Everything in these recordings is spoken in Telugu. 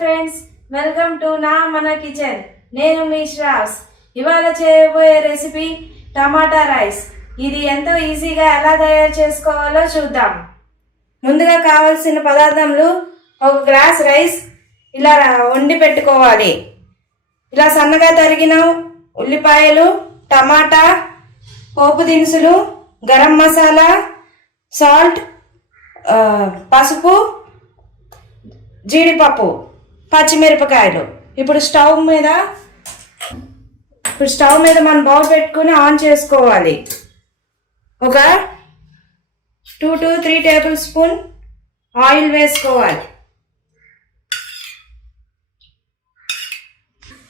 ఫ్రెండ్స్, వెల్కమ్ టు నా మన కిచెన్. నేను మీ శ్రావ్స్. ఇవాళ చేయబోయే రెసిపీ టమాటా రైస్. ఇది ఎంతో ఈజీగా ఎలా తయారు చేసుకోవాలో చూద్దాం. ముందుగా కావాల్సిన పదార్థాలు: ఒక గ్లాస్ రైస్ ఇలా వండి పెట్టుకోవాలి. ఇలా సన్నగా తరిగిన ఉల్లిపాయలు, టమాటా, పోపు దినుసులు, గరం మసాలా, సాల్ట్, పసుపు, జీడిపప్పు, పచ్చిమిరపకాయలు. ఇప్పుడు స్టవ్ మీద మనం బౌల్ పెట్టుకుని ఆన్ చేసుకోవాలి. ఒక 2 to 3 టేబుల్ స్పూన్ ఆయిల్ వేసుకోవాలి.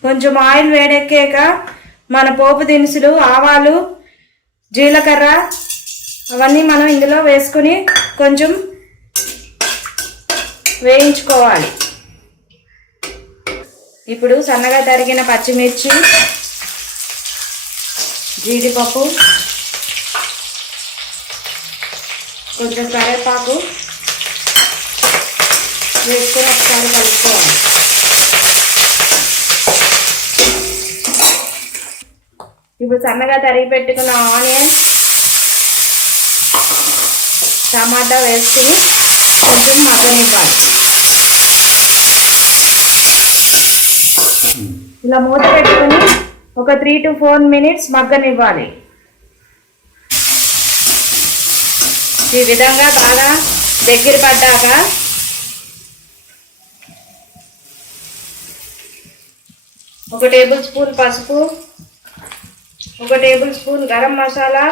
కొంచెం ఆయిల్ వేడెక్కాక మన పోపు దినుసులు, ఆవాలు, జీలకర్ర అవన్నీ మనం ఇందులో వేసుకుని కొంచెం వేయించుకోవాలి. ఇప్పుడు సన్నగా తరిగిన పచ్చిమిర్చి, జీడిపప్పు, కొంచెం కరివేపాకు వేసుకొని ఒకసారి కలుపుకోవాలి. ఇప్పుడు సన్నగా తరిగి పెట్టుకున్న ఆనియన్, టమాటా వేసుకుని కొంచెం మగ్గనివ్వాలి. ఇలా మూత పెట్టుకుని ఒక 3 to 4 minutes మగ్గనివ్వాలి. ఈ విధంగా బాగా దగ్గర పడ్డాక ఒక టేబుల్ స్పూన్ పసుపు, ఒక టేబుల్ స్పూన్ గరం మసాలా,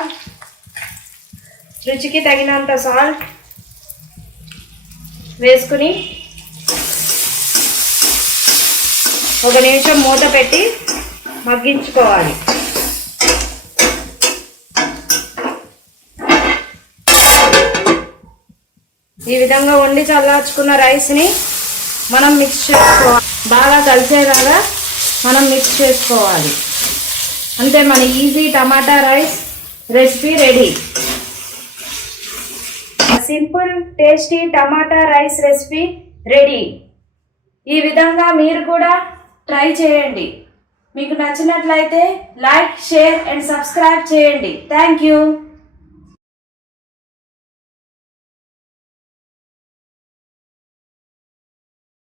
రుచికి తగినంత సాల్ట్ వేసుకుని ఒక నిమిషం మూత పెట్టి మగ్గించుకోవాలి. ఈ విధంగా వండి చల్లార్చుకున్న రైస్ని మనం మిక్స్ చేసుకోవాలి. బాగా కలిసేలాగా మనం మిక్స్ చేసుకోవాలి. అంతే, మన easy tomato rice recipe ready. Simple tasty tomato rice recipe ready. ఈ విధంగా మీరు కూడా ట్రై చేయండి. మీకు నచ్చినట్లయితే లైక్, షేర్ అండ్ సబ్స్క్రైబ్ చేయండి. Thank you.